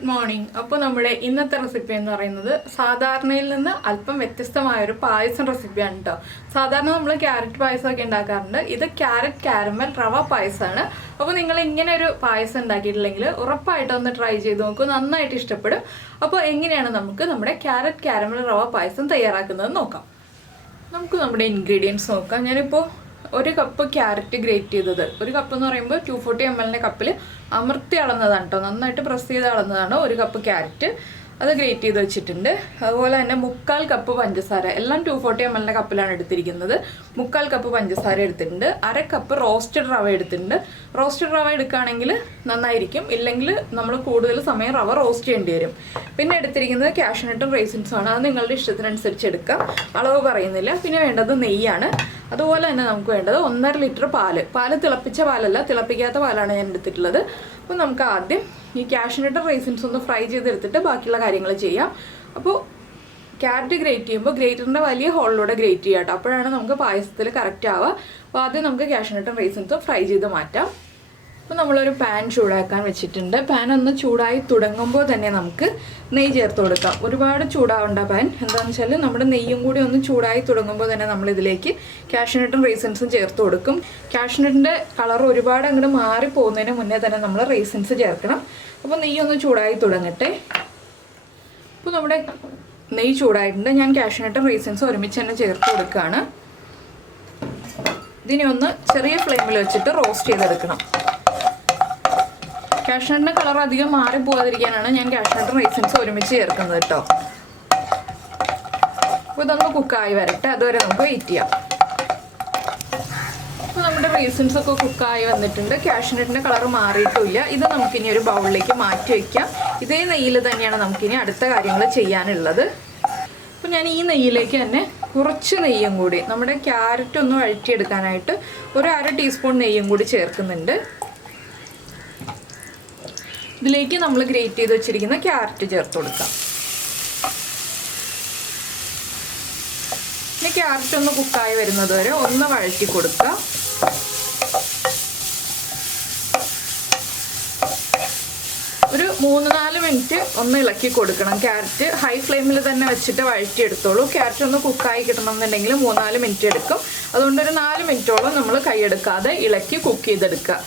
Good morning. അപ്പോൾ നമ്മുടെ ഇന്നത്തെ റെസിപ്പി എന്ന് പറയുന്നത് സാധാരണയിൽ നിന്ന് അല്പം വ്യത്യസ്തമായ ഒരു പായസം റെസിപ്പിയാണ് ട്ടോ. സാധാരണ നമ്മൾ ക്യാരറ്റ് പായസം ഒക്കെ ഉണ്ടാക്കാറുണ്ട്. ഇത് ക്യാരറ്റ് കാരമൽ റവ പായസമാണ്. അപ്പോൾ നിങ്ങൾ ഇങ്ങനെ ഒരു പായസം ഉണ്ടാക്കിയിട്ടില്ലെങ്കിൽ ഉറപ്പായിട്ടും ഒന്ന് ട്രൈ ചെയ്ത് നോക്കൂ, നന്നായിട്ട് ഇഷ്ടപ്പെടും. അപ്പോൾ എങ്ങനെയാണ് നമുക്ക് നമ്മുടെ ക്യാരറ്റ് കാരമൽ റവ പായസം തയ്യാറാക്കുന്നത് നോക്കാം. നമുക്ക് നമ്മുടെ ഇൻഗ്രീഡിയൻസ് നോക്കാം. ഞാനിപ്പോൾ ഒരു കപ്പ് ക്യാരറ്റ് ഗ്രേറ്റ് ചെയ്തത്, ഒരു കപ്പ് എന്ന് പറയുമ്പോൾ 240 ml കപ്പിൽ അമർത്തി അളന്നതാണ് കേട്ടോ, നന്നായിട്ട് പ്രസ് ചെയ്ത് അളന്നതാണ്. ഒരു കപ്പ് ക്യാരറ്റ് അത് ഗ്രേറ്റ് ചെയ്ത് വെച്ചിട്ടുണ്ട്. അതുപോലെ തന്നെ 1/4 കപ്പ് പഞ്ചസാര, എല്ലാം 240 ml കപ്പിലാണ് എടുത്തിരിക്കുന്നത്. 1/4 കപ്പ് പഞ്ചസാര എടുത്തിട്ടുണ്ട്. 1/2 കപ്പ് റോസ്റ്റഡ് റവ എടുത്തിട്ടുണ്ട്. റോസ്റ്റഡ് റവ എടുക്കുകയാണെങ്കിൽ നന്നായിരിക്കും, ഇല്ലെങ്കിൽ നമ്മൾ കൂടുതൽ സമയം റവ റോസ്റ്റ് ചെയ്യേണ്ടി വരും. പിന്നെ എടുത്തിരിക്കുന്നത് കാഷ്യൂനട്ടും റൈസിൻസും ആണ്. അത് നിങ്ങളുടെ ഇഷ്ടത്തിനനുസരിച്ച് എടുക്കാം, അളവ് പറയുന്നില്ല. പിന്നെ വേണ്ടത് നെയ്യാണ്. അതുപോലെ തന്നെ നമുക്ക് വേണ്ടത് 1.5 ലിറ്റർ പാല് തിളപ്പിച്ച പാലല്ല, തിളപ്പിക്കാത്ത പാലാണ് ഞാൻ എടുത്തിട്ടുള്ളത്. അപ്പോൾ നമുക്ക് ആദ്യം ഈ കാഷ്യൂനട്ട് റൈസിൻസ് ഒന്ന് ഫ്രൈ ചെയ്തെടുത്തിട്ട് ബാക്കിയുള്ള കാര്യങ്ങൾ ചെയ്യാം. അപ്പോൾ ക്യാരറ്റ് ഗ്രേറ്റ് ചെയ്യുമ്പോൾ ഗ്രേറ്ററിൻ്റെ വലിയ ഹോളിലൂടെ ഗ്രേറ്റ് ചെയ്യാം കേട്ടോ, അപ്പോഴാണ് നമുക്ക് പായസത്തിൽ കറക്റ്റ് ആവുക. അപ്പോൾ ആദ്യം നമുക്ക് കാഷ്യൂനട്ടും റൈസിൻസും ഫ്രൈ ചെയ്ത് മാറ്റാം. അപ്പോൾ നമ്മളൊരു പാൻ ചൂടാക്കാൻ വെച്ചിട്ടുണ്ട്. പാൻ ഒന്ന് ചൂടായി തുടങ്ങുമ്പോൾ തന്നെ നമുക്ക് നെയ്യ് ചേർത്ത് കൊടുക്കാം. ഒരുപാട് ചൂടാവേണ്ട പാൻ, എന്താണെന്ന് വെച്ചാൽ നമ്മുടെ നെയ്യും കൂടി ഒന്ന് ചൂടായി തുടങ്ങുമ്പോൾ തന്നെ നമ്മളിതിലേക്ക് കാഷ്യൂനട്ടും റൈസിൻസും ചേർത്ത് കൊടുക്കും. കാഷ്യൂനട്ടിൻ്റെ കളർ ഒരുപാട് അങ്ങോട്ട് മാറിപ്പോകുന്നതിന് മുന്നേ തന്നെ നമ്മൾ റൈസിൻസ് ചേർക്കണം. അപ്പോൾ നെയ്യ് ഒന്ന് ചൂടായി തുടങ്ങട്ടെ. അപ്പോൾ നമ്മുടെ നെയ്യ് ചൂടായിട്ടുണ്ട്. ഞാൻ കാഷ്യൂനട്ടും റൈസിൻസും ഒരുമിച്ച് തന്നെ ചേർത്ത് കൊടുക്കുകയാണ്. ഇതിനെ ഒന്ന് ചെറിയ ഫ്ലെയിമിൽ വെച്ചിട്ട് റോസ്റ്റ് ചെയ്തെടുക്കണം. കാഷ്യൂനട്ടിൻ്റെ കളർ അധികം മാറിപ്പോകാതിരിക്കാനാണ് ഞാൻ കാഷ്യൂനട്ടും റൈസിൻസും ഒരുമിച്ച് ചേർക്കുന്നത് കേട്ടോ. അപ്പോൾ ഇതൊന്ന് കുക്കായി വരട്ടെ, അതുവരെ നമുക്ക് വെയിറ്റ് ചെയ്യാം. അപ്പോൾ നമ്മുടെ റൈസിൻസ് ഒക്കെ കുക്കായി വന്നിട്ടുണ്ട്. കാഷ്യൂനട്ടിൻ്റെ കളർ മാറിയിട്ടില്ല. ഇത് നമുക്കിനി ഒരു ബൗളിലേക്ക് മാറ്റി വയ്ക്കാം. ഇതേ നെയ്യിൽ തന്നെയാണ് നമുക്കിനി അടുത്ത കാര്യങ്ങൾ ചെയ്യാനുള്ളത്. അപ്പോൾ ഞാൻ ഈ നെയ്യിലേക്ക് തന്നെ കുറച്ച് നെയ്യും കൂടി, നമ്മുടെ ക്യാരറ്റ് ഒന്ന് വഴറ്റിയെടുക്കാനായിട്ട് ഒരു 1/2 ടീസ്പൂൺ നെയ്യും കൂടി ചേർക്കുന്നുണ്ട്. ഇതിലേക്ക് നമ്മൾ ഗ്രേറ്റ് ചെയ്ത് വെച്ചിരിക്കുന്ന ക്യാരറ്റ് ചേർത്ത് കൊടുക്കാം. ഇനി ക്യാരറ്റ് ഒന്ന് കുക്കായി വരുന്നത് വരെ ഒന്ന് വഴറ്റി കൊടുക്കുക. ഒരു 3-4 മിനിറ്റ് ഒന്ന് ഇളക്കി കൊടുക്കണം. ക്യാരറ്റ് ഹൈ ഫ്ലെയിമിൽ തന്നെ വെച്ചിട്ട് വഴറ്റിയെടുത്തോളൂ. ക്യാരറ്റ് ഒന്ന് കുക്കായി കിട്ടണമെന്നുണ്ടെങ്കിൽ 3-4 മിനിറ്റ് എടുക്കും. അതുകൊണ്ട് ഒരു 4 മിനിറ്റോളം നമ്മൾ കൈയെടുക്കാതെ ഇളക്കി കുക്ക് ചെയ്തെടുക്കുക.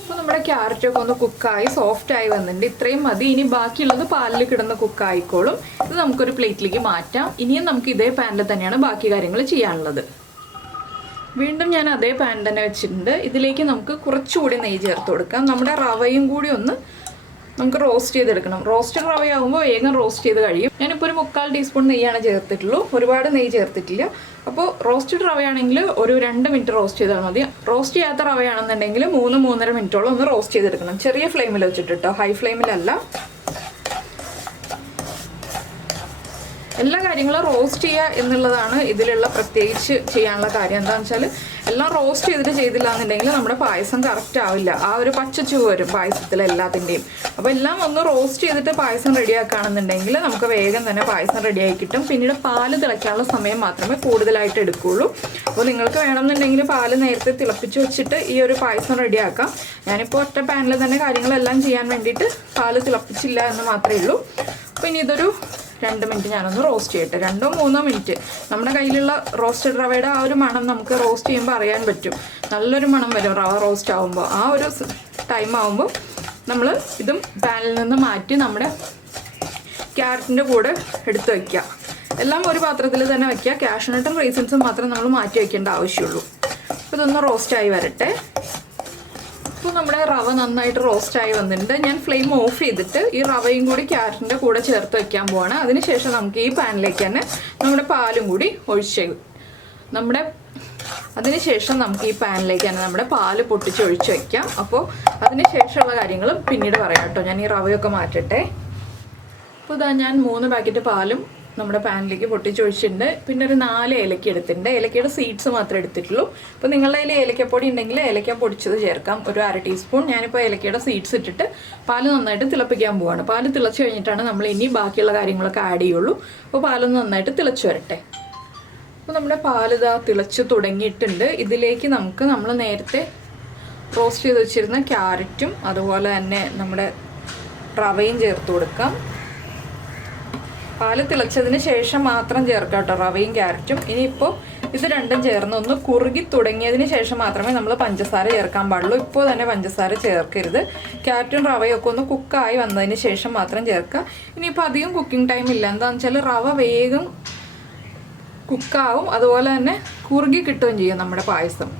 അപ്പോൾ നമ്മുടെ ക്യാരറ്റൊക്കെ ഒന്ന് കുക്കായി സോഫ്റ്റായി വന്നിട്ടുണ്ട്. ഇത്രയും മതി. ഇനി ബാക്കിയുള്ളത് പാലിൽ കിടന്ന് കുക്കായിക്കോളും. ഇത് നമുക്കൊരു പ്ലേറ്റിലേക്ക് മാറ്റാം. ഇനിയും നമുക്ക് ഇതേ പാനിൽ തന്നെയാണ് ബാക്കി കാര്യങ്ങൾ ചെയ്യാനുള്ളത്. വീണ്ടും ഞാൻ അതേ പാൻ തന്നെ വെച്ചിട്ടുണ്ട്. ഇതിലേക്ക് നമുക്ക് കുറച്ചുകൂടി നെയ്യ് ചേർത്ത് കൊടുക്കാം. നമ്മുടെ റവയും കൂടി ഒന്ന് നമുക്ക് റോസ്റ്റ് ചെയ്തെടുക്കണം. റോസ്റ്റഡ് റവയാകുമ്പോൾ വേഗം റോസ്റ്റ് ചെയ്ത് കഴിയും. ഞാനിപ്പോൾ ഒരു 1/4 ടീസ്പൂൺ നെയ്യാണ് ചേർത്തിട്ടുള്ളൂ, ഒരുപാട് നെയ്യ് ചേർത്തിട്ടില്ല. അപ്പോൾ റോസ്റ്റഡ് റവയാണെങ്കിൽ ഒരു 2 മിനിറ്റ് റോസ്റ്റ് ചെയ്താൽ മതി. റോസ്റ്റ് ചെയ്യാത്ത റവയാണെന്നുണ്ടെങ്കിൽ 3-3.5 മിനിറ്റോളം ഒന്ന് റോസ്റ്റ് ചെയ്തെടുക്കണം. ചെറിയ ഫ്ലെയിമിൽ വെച്ചിട്ട് കേട്ടോ, ഹൈ ഫ്ലെയിമിലല്ല. എല്ലാ കാര്യങ്ങളും റോസ്റ്റ് ചെയ്യുക എന്നുള്ളതാണ് ഇതിലുള്ള പ്രത്യേകിച്ച് ചെയ്യാനുള്ള കാര്യം. എന്താണെന്ന് വെച്ചാൽ എല്ലാം റോസ്റ്റ് ചെയ്തിട്ട് ചെയ്തില്ല എന്നുണ്ടെങ്കിൽ നമ്മുടെ പായസം കറക്റ്റ് ആവില്ല. ആ ഒരു പച്ചച്ചുവ വരും പായസത്തിൽ എല്ലാത്തിൻ്റെയും. അപ്പോൾ എല്ലാം ഒന്ന് റോസ്റ്റ് ചെയ്തിട്ട് പായസം റെഡിയാക്കുകയാണെന്നുണ്ടെങ്കിൽ നമുക്ക് വേഗം തന്നെ പായസം റെഡിയായി കിട്ടും. പിന്നീട് പാല് തിളയ്ക്കാനുള്ള സമയം മാത്രമേ കൂടുതലായിട്ട് എടുക്കുകയുള്ളൂ. അപ്പോൾ നിങ്ങൾക്ക് വേണമെന്നുണ്ടെങ്കിൽ പാല് നേരത്തെ തിളപ്പിച്ച് വെച്ചിട്ട് ഈ ഒരു പായസം റെഡിയാക്കാം. ഞാനിപ്പോൾ ഒറ്റ പാനിൽ തന്നെ കാര്യങ്ങളെല്ലാം ചെയ്യാൻ വേണ്ടിയിട്ട് പാല് തിളപ്പിച്ചില്ല എന്ന് മാത്രമേ ഉള്ളൂ. അപ്പോൾ ഇനി ഇതൊരു 2 മിനിറ്റ് ഞാനൊന്ന് റോസ്റ്റ് ചെയ്യട്ടെ. 2-3 മിനിറ്റ്. നമ്മുടെ കയ്യിലുള്ള റോസ്റ്റഡ് റവയുടെ ആ ഒരു മണം നമുക്ക് റോസ്റ്റ് ചെയ്യുമ്പോൾ അറിയാൻ പറ്റും. നല്ലൊരു മണം വരും റവ റോസ്റ്റ് ആകുമ്പോൾ. ആ ഒരു ടൈം ആകുമ്പോൾ നമ്മൾ ഇതും പാനിൽ നിന്ന് മാറ്റി നമ്മുടെ ക്യാരറ്റിൻ്റെ കൂടെ എടുത്ത് വയ്ക്കുക. എല്ലാം ഒരു പാത്രത്തിൽ തന്നെ വയ്ക്കുക. കാഷ്യൂനട്ടും റൈസിൻസും മാത്രം നമ്മൾ മാറ്റി വയ്ക്കേണ്ട ആവശ്യമുള്ളൂ. അപ്പോൾ ഇതൊന്ന് റോസ്റ്റായി വരട്ടെ. അപ്പോൾ നമ്മുടെ റവ നന്നായിട്ട് റോസ്റ്റായി വന്നിട്ടുണ്ട്. ഞാൻ ഫ്ലെയിം ഓഫ് ചെയ്തിട്ട് ഈ റവയും കൂടി ക്യാരറ്റിൻ്റെ കൂടെ ചേർത്ത് വയ്ക്കാൻ പോവാണ്. അതിനുശേഷം നമുക്ക് ഈ പാനിലേക്ക് തന്നെ നമ്മുടെ പാലും കൂടി അതിനുശേഷം നമുക്ക് ഈ പാനിലേക്ക് തന്നെ നമ്മുടെ പാല് പൊട്ടിച്ചൊഴിച്ച് വയ്ക്കാം. അപ്പോൾ അതിനുശേഷമുള്ള കാര്യങ്ങൾ പിന്നീട് പറയാം കേട്ടോ. ഞാൻ ഈ റവയൊക്കെ മാറ്റട്ടെ. അപ്പോൾ ഇതാ ഞാൻ 3 പാക്കറ്റ് പാലും നമ്മുടെ പാനിലേക്ക് പൊട്ടിച്ചൊഴിച്ചിട്ടുണ്ട്. പിന്നെ ഒരു 4 ഏലക്ക എടുത്തിട്ടുണ്ട്. ഏലക്കയുടെ സീഡ്സ് മാത്രമേ എടുത്തിട്ടുള്ളൂ. അപ്പോൾ നിങ്ങളുടെ കയ്യിൽ ഏലക്കപ്പൊടി ഉണ്ടെങ്കിൽ ഏലക്ക പൊടിച്ചത് ചേർക്കാം, ഒരു 1/2 ടീസ്പൂൺ. ഞാനിപ്പോൾ ഏലക്കയുടെ സീഡ്സ് ഇട്ടിട്ട് പാല് നന്നായിട്ട് തിളപ്പിക്കാൻ പോവാണ്. പാല് തിളച്ച് കഴിഞ്ഞിട്ടാണ് നമ്മൾ ഇനി ബാക്കിയുള്ള കാര്യങ്ങളൊക്കെ ആഡ് ചെയ്യുള്ളൂ. അപ്പോൾ പാലൊന്ന് നന്നായിട്ട് തിളച്ച് വരട്ടെ. അപ്പോൾ നമ്മുടെ പാല് ഇതാ തിളച്ച് തുടങ്ങിയിട്ടുണ്ട്. ഇതിലേക്ക് നമ്മൾ നേരത്തെ റോസ്റ്റ് ചെയ്ത് വെച്ചിരുന്ന ക്യാരറ്റും അതുപോലെ തന്നെ നമ്മുടെ റവയും ചേർത്ത് കൊടുക്കാം. പാല് തിളച്ചതിന് ശേഷം മാത്രം ചേർക്കാം കേട്ടോ റവയും ക്യാരറ്റും. ഇനിയിപ്പോൾ ഇത് രണ്ടും ചേർന്ന് ഒന്ന് കുറുകി തുടങ്ങിയതിന് ശേഷം മാത്രമേ നമ്മൾ പഞ്ചസാര ചേർക്കാൻ പാടുള്ളൂ. ഇപ്പോൾ തന്നെ പഞ്ചസാര ചേർക്കരുത്. ക്യാരറ്റും റവയും ഒക്കെ ഒന്ന് കുക്കായി വന്നതിന് ശേഷം മാത്രം ചേർക്കുക. ഇനിയിപ്പോൾ അധികം കുക്കിംഗ് ടൈം ഇല്ല. എന്താണെന്ന് വെച്ചാൽ റവ വേഗം കുക്കാവും, അതുപോലെ തന്നെ കുറുകി കിട്ടുകയും ചെയ്യും നമ്മുടെ പായസം.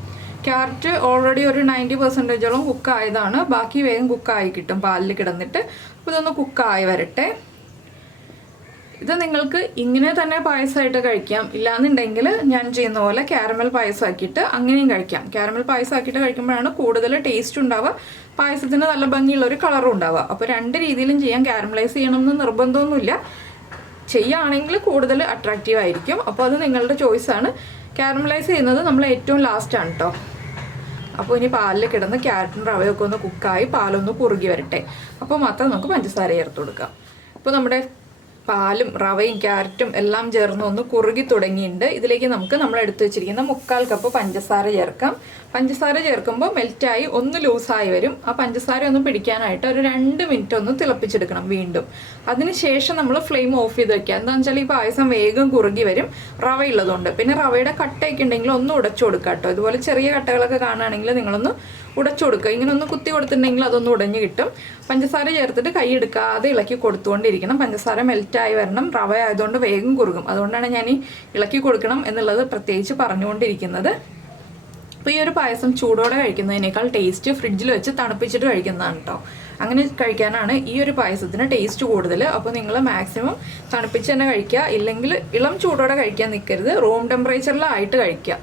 ക്യാരറ്റ് ഓൾറെഡി ഒരു 90% കുക്കായതാണ്. ബാക്കി വേഗം കുക്കായി കിട്ടും പാലിൽ കിടന്നിട്ട്. അപ്പോൾ ഇതൊന്ന് കുക്കായി വരട്ടെ. ഇത് നിങ്ങൾക്ക് ഇങ്ങനെ തന്നെ പായസമായിട്ട് കഴിക്കാം. ഇല്ലാന്നുണ്ടെങ്കിൽ ഞാൻ ചെയ്യുന്ന പോലെ കാരമൽ പായസമാക്കിയിട്ട് അങ്ങനെയും കഴിക്കാം. കാരമൽ പായസമാക്കിയിട്ട് കഴിക്കുമ്പോഴാണ് കൂടുതൽ ടേസ്റ്റ് ഉണ്ടാവുക, പായസത്തിന് നല്ല ഭംഗിയുള്ളൊരു കളറും ഉണ്ടാവുക. അപ്പോൾ രണ്ട് രീതിയിലും ചെയ്യാം. കാരമലൈസ് ചെയ്യണമെന്ന് നിർബന്ധമൊന്നുമില്ല. ചെയ്യുകയാണെങ്കിൽ കൂടുതൽ അട്രാക്റ്റീവ് ആയിരിക്കും. അപ്പോൾ അത് നിങ്ങളുടെ ചോയ്സാണ്. കാരമലൈസ് ചെയ്യുന്നത് നമ്മൾ ഏറ്റവും ലാസ്റ്റാണ് കേട്ടോ. അപ്പോൾ ഇനി പാലിൽ കിടന്ന് ക്യാരറ്റും റവയൊക്കെ ഒന്ന് കുക്കായി പാലൊന്ന് കുറുകി വരട്ടെ. അപ്പോൾ മാത്രം നമുക്ക് പഞ്ചസാര ചേർത്ത് കൊടുക്കാം. ഇപ്പോൾ നമ്മുടെ പാലും റവയും ക്യാരറ്റും എല്ലാം ചേർന്ന് ഒന്ന് കുറുകി തുടങ്ങിയിട്ടുണ്ട്. ഇതിലേക്ക് നമുക്ക് നമ്മൾ എടുത്തു വെച്ചിരിക്കുന്ന 1/4 കപ്പ് പഞ്ചസാര ചേർക്കാം. പഞ്ചസാര ചേർക്കുമ്പോൾ മെൽറ്റായി ഒന്ന് ലൂസായി വരും. ആ പഞ്ചസാര ഒന്ന് പിടിക്കാനായിട്ട് ഒരു 2 മിനിറ്റ് ഒന്ന് തിളപ്പിച്ചെടുക്കണം വീണ്ടും. അതിനുശേഷം നമ്മൾ ഫ്ലെയിം ഓഫ് ചെയ്ത് വെക്കുക. എന്താണെന്ന് വെച്ചാൽ ഈ പായസം വേഗം കുറുകി വരും റവ ഉള്ളതുകൊണ്ട്. പിന്നെ റവയുടെ കട്ടയൊക്കെ ഉണ്ടെങ്കിൽ ഒന്ന് ഉടച്ചു കൊടുക്കുക കേട്ടോ. ഇതുപോലെ ചെറിയ കട്ടകളൊക്കെ കാണുകയാണെങ്കിൽ നിങ്ങളൊന്ന് ഉടച്ചു കൊടുക്കുക. ഇങ്ങനെ ഒന്ന് കുത്തി കൊടുത്തിട്ടുണ്ടെങ്കിൽ അതൊന്ന് ഉടഞ്ഞു കിട്ടും. പഞ്ചസാര ചേർത്തിട്ട് കൈ എടുക്കാതെ ഇളക്കി കൊടുത്തുകൊണ്ടിരിക്കണം. പഞ്ചസാര മെൽറ്റായി വരണം. റവ ആയതുകൊണ്ട് വേഗം കുറുകും. അതുകൊണ്ടാണ് ഞാൻ ഈ ഇളക്കി കൊടുക്കണം എന്നുള്ളത് പ്രത്യേകിച്ച് പറഞ്ഞുകൊണ്ടിരിക്കുന്നത്. അപ്പോൾ ഈ ഒരു പായസം ചൂടോടെ കഴിക്കുന്നതിനേക്കാൾ ടേസ്റ്റ് ഫ്രിഡ്ജിൽ വെച്ച് തണുപ്പിച്ചിട്ട് കഴിക്കുന്നതാണ് കേട്ടോ. അങ്ങനെ കഴിക്കാനാണ് ഈ ഒരു പായസത്തിന് ടേസ്റ്റ് കൂടുതൽ. അപ്പോൾ നിങ്ങൾ മാക്സിമം തണുപ്പിച്ച് തന്നെ കഴിക്കുക. ഇല്ലെങ്കിൽ ഇളം ചൂടോടെ കഴിക്കാൻ നിൽക്കരുത്. റൂം ടെമ്പറേച്ചറിലായിട്ട് കഴിക്കുക.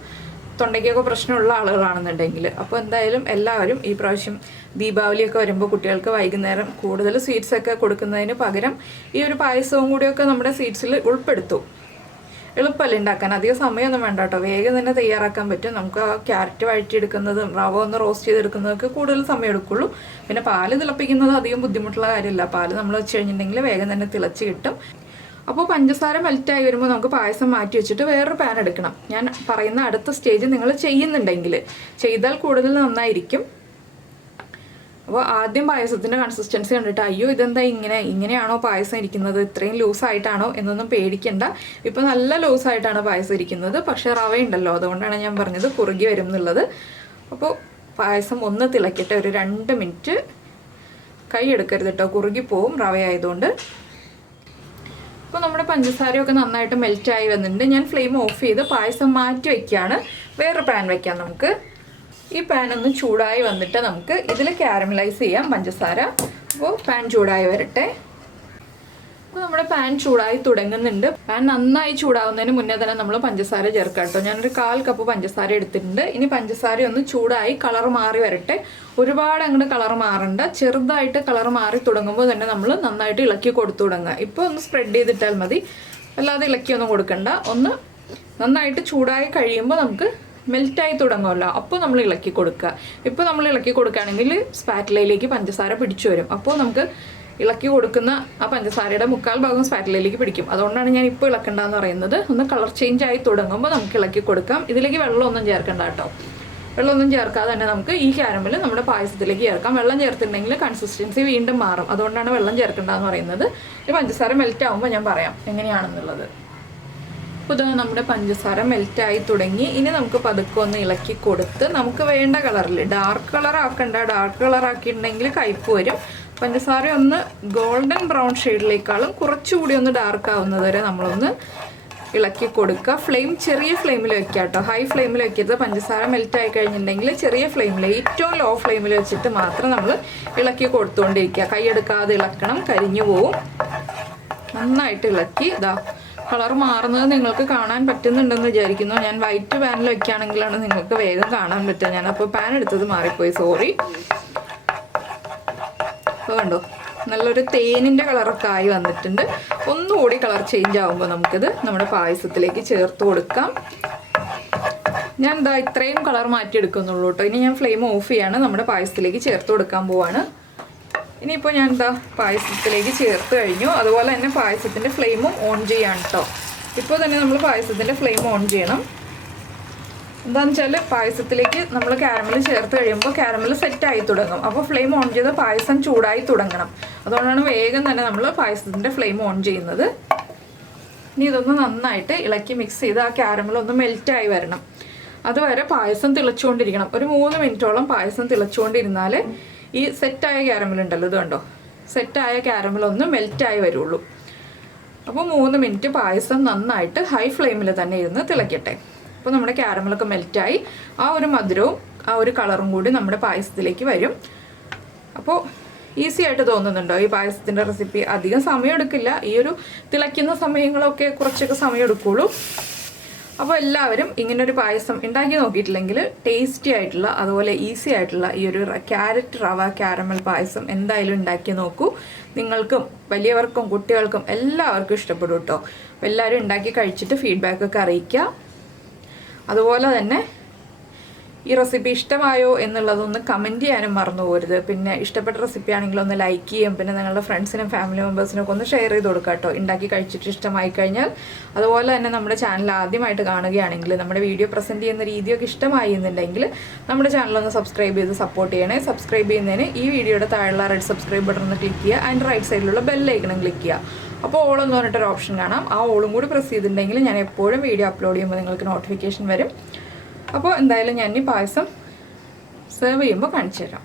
തൊണ്ടയ്ക്കൊക്കെ പ്രശ്നമുള്ള ആളുകളാണെന്നുണ്ടെങ്കിൽ. അപ്പോൾ എന്തായാലും എല്ലാവരും ഈ പ്രാവശ്യം ദീപാവലിയൊക്കെ വരുമ്പോൾ കുട്ടികൾക്ക് വൈകുന്നേരം കൂടുതൽ സ്വീറ്റ്സൊക്കെ കൊടുക്കുന്നതിന് പകരം ഈ ഒരു പായസവും കൂടിയൊക്കെ നമ്മുടെ സ്വീറ്റ്സിൽ ഉൾപ്പെടുത്തും. എളുപ്പമല്ല ഉണ്ടാക്കാൻ. അധികം സമയമൊന്നും വേണ്ട കേട്ടോ. വേഗം തന്നെ തയ്യാറാക്കാൻ പറ്റും. നമുക്ക് ആ ക്യാരറ്റ് വഴറ്റിയെടുക്കുന്നതും റവ ഒന്ന് റോസ്റ്റ് ചെയ്തെടുക്കുന്നതൊക്കെ കൂടുതൽ സമയം എടുക്കുള്ളൂ. പിന്നെ പാല് തിളപ്പിക്കുന്നത് അധികം ബുദ്ധിമുട്ടുള്ള കാര്യമില്ല. പാല് നമ്മൾ വെച്ച് കഴിഞ്ഞിട്ടുണ്ടെങ്കിൽ വേഗം തന്നെ തിളച്ച് കിട്ടും. അപ്പോൾ പഞ്ചസാര മെൽറ്റായി വരുമ്പോൾ നമുക്ക് പായസം മാറ്റി വെച്ചിട്ട് വേറൊരു പാൻ എടുക്കണം. ഞാൻ പറയുന്ന അടുത്ത സ്റ്റേജ് നിങ്ങൾ ചെയ്യുന്നുണ്ടെങ്കിൽ ചെയ്താൽ കൂടുതൽ നന്നായിരിക്കും. അപ്പോൾ ആദ്യം പായസത്തിൻ്റെ കൺസിസ്റ്റൻസി കണ്ടിട്ട് അയ്യോ ഇതെന്താ ഇങ്ങനെയാണോ പായസം ഇരിക്കുന്നത്, ഇത്രയും ലൂസായിട്ടാണോ എന്നൊന്നും പേടിക്കണ്ട. ഇപ്പോൾ നല്ല ലൂസായിട്ടാണ് പായസം ഇരിക്കുന്നത്. പക്ഷേ റവയുണ്ടല്ലോ, അതുകൊണ്ടാണ് ഞാൻ പറഞ്ഞത് കുറുകി വരും എന്നുള്ളത്. അപ്പോൾ പായസം ഒന്ന് തിളക്കട്ടെ. ഒരു 2 മിനിറ്റ് കൈ എടുക്കരുത് കേട്ടോ, കുറുകി പോവും റവയായതുകൊണ്ട്. അപ്പോൾ നമ്മുടെ പഞ്ചസാരയൊക്കെ നന്നായിട്ട് മെൽറ്റായി വന്നിട്ടുണ്ട്. ഞാൻ ഫ്ലെയിം ഓഫ് ചെയ്ത് പായസം മാറ്റി വയ്ക്കുകയാണ്. വേറൊരു പാൻ വയ്ക്കാം നമുക്ക്. ഈ പാൻ ഒന്ന് ചൂടായി വന്നിട്ട് നമുക്ക് ഇതിൽ കാരമലൈസ് ചെയ്യാം പഞ്ചസാര. അപ്പോൾ പാൻ ചൂടായി വരട്ടെ. അപ്പോൾ നമ്മുടെ പാൻ ചൂടായി തുടങ്ങുന്നുണ്ട്. പാൻ നന്നായി ചൂടാവുന്നതിന് മുന്നേ തന്നെ നമ്മൾ പഞ്ചസാര ചേർക്കാം കേട്ടോ. ഞാനൊരു 1/4 കപ്പ് പഞ്ചസാര എടുത്തിട്ടുണ്ട്. ഇനി പഞ്ചസാര ഒന്ന് ചൂടായി കളർ മാറി വരട്ടെ. ഒരുപാട് അങ്ങോട്ട് കളർ മാറണ്ട. ചെറുതായിട്ട് കളർ മാറി തുടങ്ങുമ്പോൾ തന്നെ നമ്മൾ നന്നായിട്ട് ഇളക്കി കൊടുത്തു തുടങ്ങുക. ഇപ്പോൾ ഒന്ന് സ്പ്രെഡ് ചെയ്തിട്ടാൽ മതി, അല്ലാതെ ഇളക്കിയൊന്നും കൊടുക്കണ്ട. ഒന്ന് നന്നായിട്ട് ചൂടായി കഴിയുമ്പോൾ നമുക്ക് മെൽറ്റായി തുടങ്ങുമല്ലോ, അപ്പോൾ നമ്മൾ ഇളക്കി കൊടുക്കുക. ഇപ്പോൾ നമ്മൾ ഇളക്കി കൊടുക്കുകയാണെങ്കിൽ സ്പാറ്റിലയിലേക്ക് പഞ്ചസാര പിടിച്ചു വരും. അപ്പോൾ നമുക്ക് ഇളക്കി കൊടുക്കുന്ന ആ പഞ്ചസാരയുടെ 1/4 ഭാഗം സ്പാറ്റിലയിലേക്ക് പിടിക്കും. അതുകൊണ്ടാണ് ഞാൻ ഇപ്പോൾ ഇളക്കണ്ടെന്ന് പറയുന്നത്. ഒന്ന് കളർ ചേഞ്ച് ആയി തുടങ്ങുമ്പോൾ നമുക്ക് ഇളക്കി കൊടുക്കാം. ഇതിലേക്ക് വെള്ളമൊന്നും ചേർക്കണ്ട കേട്ടോ. വെള്ളമൊന്നും ചേർക്കാതെ തന്നെ നമുക്ക് ഈ കാരമൽ നമ്മുടെ പായസത്തിലേക്ക് ചേർക്കാം. വെള്ളം ചേർത്തിട്ടുണ്ടെങ്കിൽ കൺസിസ്റ്റൻസി വീണ്ടും മാറും. അതുകൊണ്ടാണ് വെള്ളം ചേർക്കണ്ടെന്ന് പറയുന്നത്. ഈ പഞ്ചസാര മെൽറ്റ് ആകുമ്പോൾ ഞാൻ പറയാം എങ്ങനെയാണെന്നുള്ളത്. അപ്പോൾ ഇത് നമ്മുടെ പഞ്ചസാര മെൽറ്റായി തുടങ്ങി. ഇനി നമുക്ക് പതുക്കെ ഒന്ന് ഇളക്കി കൊടുത്ത് നമുക്ക് വേണ്ട കളറിൽ, ഡാർക്ക് കളർ ആക്കണ്ട. ഡാർക്ക് കളർ ആക്കിയിട്ടുണ്ടെങ്കിൽ കയ്പ്പ് വരും. പഞ്ചസാര ഒന്ന് ഗോൾഡൻ ബ്രൗൺ ഷെയ്ഡിലേക്കാളും കുറച്ചുകൂടി ഒന്ന് ഡാർക്ക് ആവുന്നത് വരെ നമ്മളൊന്ന് ഇളക്കി കൊടുക്കുക. ഫ്ലെയിം ചെറിയ ഫ്ലെയിമിൽ വെക്കുക കേട്ടോ. ഹൈ ഫ്ലെയിമിൽ വെക്കരുത്. പഞ്ചസാര മെൽറ്റായി കഴിഞ്ഞിട്ടുണ്ടെങ്കിൽ ചെറിയ ഫ്ലെയിമിൽ, ഏറ്റവും ലോ ഫ്ലെയിമിൽ വെച്ചിട്ട് മാത്രം നമ്മൾ ഇളക്കി കൊടുത്തുകൊണ്ടിരിക്കുക. കൈയെടുക്കാതെ ഇളക്കണം, കരിഞ്ഞു പോവും. നന്നായിട്ട് ഇളക്കി ഇതാ കളർ മാറുന്നത് നിങ്ങൾക്ക് കാണാൻ പറ്റുന്നുണ്ടെന്ന് വിചാരിക്കുന്നു. ഞാൻ വൈറ്റ് പാനിൽ വെക്കുകയാണെങ്കിലാണ് നിങ്ങൾക്ക് വേഗം കാണാൻ പറ്റുക. ഞാനപ്പോൾ പാൻ എടുത്തത് മാറിപ്പോയി, സോറി. അപ്പോൾ കണ്ടോ, നല്ലൊരു തേനിൻ്റെ കളറൊക്കെ ആയി വന്നിട്ടുണ്ട്. ഒന്നുകൂടി കളർ ചേഞ്ച് ആകുമ്പോൾ നമുക്കിത് നമ്മുടെ പായസത്തിലേക്ക് ചേർത്ത് കൊടുക്കാം. ഞാൻ എന്താ ഇത്രയും കളർ മാറ്റിയെടുക്കുന്നുള്ളൂ കേട്ടോ. ഇനി ഞാൻ ഫ്ലെയിം ഓഫ് ചെയ്യാണ്. നമ്മുടെ പായസത്തിലേക്ക് ചേർത്ത് കൊടുക്കാൻ പോവാണ്. ഇനിയിപ്പോൾ ഞാൻ എന്താ പായസത്തിലേക്ക് ചേർത്ത് കഴിഞ്ഞു. അതുപോലെ തന്നെ പായസത്തിൻ്റെ ഫ്ലെയിമും ഓൺ ചെയ്യാണ് കേട്ടോ. ഇപ്പോൾ തന്നെ നമ്മൾ പായസത്തിൻ്റെ ഫ്ലെയിം ഓൺ ചെയ്യണം. എന്താണെന്ന് വെച്ചാൽ പായസത്തിലേക്ക് നമ്മൾ കാരമൽ ചേർത്ത് കഴിയുമ്പോൾ കാരമൽ സെറ്റായി തുടങ്ങും. അപ്പോൾ ഫ്ലെയിം ഓൺ ചെയ്ത് പായസം ചൂടായി തുടങ്ങണം. അതുകൊണ്ടാണ് വേഗം തന്നെ നമ്മൾ പായസത്തിൻ്റെ ഫ്ലെയിം ഓൺ ചെയ്യുന്നത്. ഇനി ഇതൊന്ന് നന്നായിട്ട് ഇളക്കി മിക്സ് ചെയ്ത് ആ കാരമൽ ഒന്ന് മെൽറ്റായി വരണം. അതുവരെ പായസം തിളച്ചുകൊണ്ടിരിക്കണം. ഒരു 3 മിനിറ്റോളം പായസം തിളച്ചുകൊണ്ടിരുന്നാൽ ഈ സെറ്റായ കാരമൽ ഉണ്ടല്ലോ, ഇത് കണ്ടോ, സെറ്റായ കാരമൽ ഒന്ന് മെൽറ്റായി വരുള്ളൂ. അപ്പോൾ 3 മിനിറ്റ് പായസം നന്നായിട്ട് ഹൈ ഫ്ലെയിമിൽ തന്നെ ഇരുന്ന് തിളയ്ക്കട്ടെ. അപ്പോൾ നമ്മുടെ കാരമലൊക്കെ മെൽറ്റായി ആ ഒരു മധുരവും ആ ഒരു കളറും കൂടി നമ്മുടെ പായസത്തിലേക്ക് വരും. അപ്പോൾ ഈസി ആയിട്ട് തോന്നുന്നുണ്ടോ ഈ പായസത്തിൻ്റെ റെസിപ്പി? അധികം സമയം എടുക്കില്ല. ഈ ഒരു തിളയ്ക്കുന്ന സമയങ്ങളൊക്കെ കുറച്ചൊക്കെ സമയം എടുക്കുള്ളൂ. അപ്പോൾ എല്ലാവരും ഇങ്ങനൊരു പായസം ഉണ്ടാക്കി നോക്കിയിട്ടില്ലെങ്കിൽ ടേസ്റ്റി ആയിട്ടുള്ള അതുപോലെ ഈസി ആയിട്ടുള്ള ഈ ഒരു ക്യാരറ്റ് റവ കാരമൽ പായസം എന്തായാലും ഉണ്ടാക്കി നോക്കൂ. നിങ്ങൾക്കും വലിയവർക്കും കുട്ടികൾക്കും എല്ലാവർക്കും ഇഷ്ടപ്പെടും കേട്ടോ. അപ്പോൾ എല്ലാവരും ഉണ്ടാക്കി കഴിച്ചിട്ട് ഫീഡ്ബാക്കൊക്കെ അറിയിക്കുക. അതുപോലെ തന്നെ ഈ റെസിപ്പി ഇഷ്ടമായോ എന്നുള്ളതൊന്ന് കമൻറ്റ് ചെയ്യാനും മറന്നു പോകരുത്. പിന്നെ ഇഷ്ടപ്പെട്ട റെസിപ്പി ആണെങ്കിൽ ഒന്ന് ലൈക്ക് ചെയ്യും. പിന്നെ നിങ്ങളുടെ ഫ്രണ്ട്സിനും ഫാമിലി മെമ്പേഴ്സിനൊക്കെ ഒന്ന് ഷെയർ ചെയ്ത് കൊടുക്കുക കേട്ടോ, ഉണ്ടാക്കി കഴിച്ചിട്ട് ഇഷ്ടമായി കഴിഞ്ഞാൽ. അതുപോലെ തന്നെ നമ്മുടെ ചാനൽ ആദ്യമായിട്ട് കാണുകയാണെങ്കിൽ നമ്മുടെ വീഡിയോ പ്രസൻറ്റ് ചെയ്യുന്ന രീതിയൊക്കെ ഇഷ്ടമായി എന്നുണ്ടെങ്കിൽ നമ്മുടെ ചാനലൊന്ന് സബ്സ്ക്രൈബ് ചെയ്ത് സപ്പോർട്ട് ചെയ്യണേ. സബ്സ്ക്രൈബ് ചെയ്യുന്നതിന് ഈ വീഡിയോയുടെ താഴെയുള്ള റെഡ് സബ്സ്ക്രൈബ് ബട്ടൺ ഒന്ന് ക്ലിക്ക് ചെയ്യുക. അതിൻ്റെ റൈറ്റ് സൈഡിലുള്ള ബെല്ലൈക്കണം ക്ലിക്ക് ചെയ്യുക. അപ്പോൾ ഓളെന്ന് പറഞ്ഞിട്ടൊരു ഓപ്ഷൻ കാണാം. ആ ഓളും കൂടി പ്രസ് ചെയ്തിട്ടുണ്ടെങ്കിൽ ഞാൻ എപ്പോഴും വീഡിയോ അപ്ലോഡ് ചെയ്യുമ്പോൾ നിങ്ങൾക്ക് നോട്ടിഫിക്കേഷൻ വരും. അപ്പോൾ എന്തായാലും ഞാൻ ഈ പായസം സെർവ് ചെയ്യുമ്പോൾ കാണിച്ചു തരാം.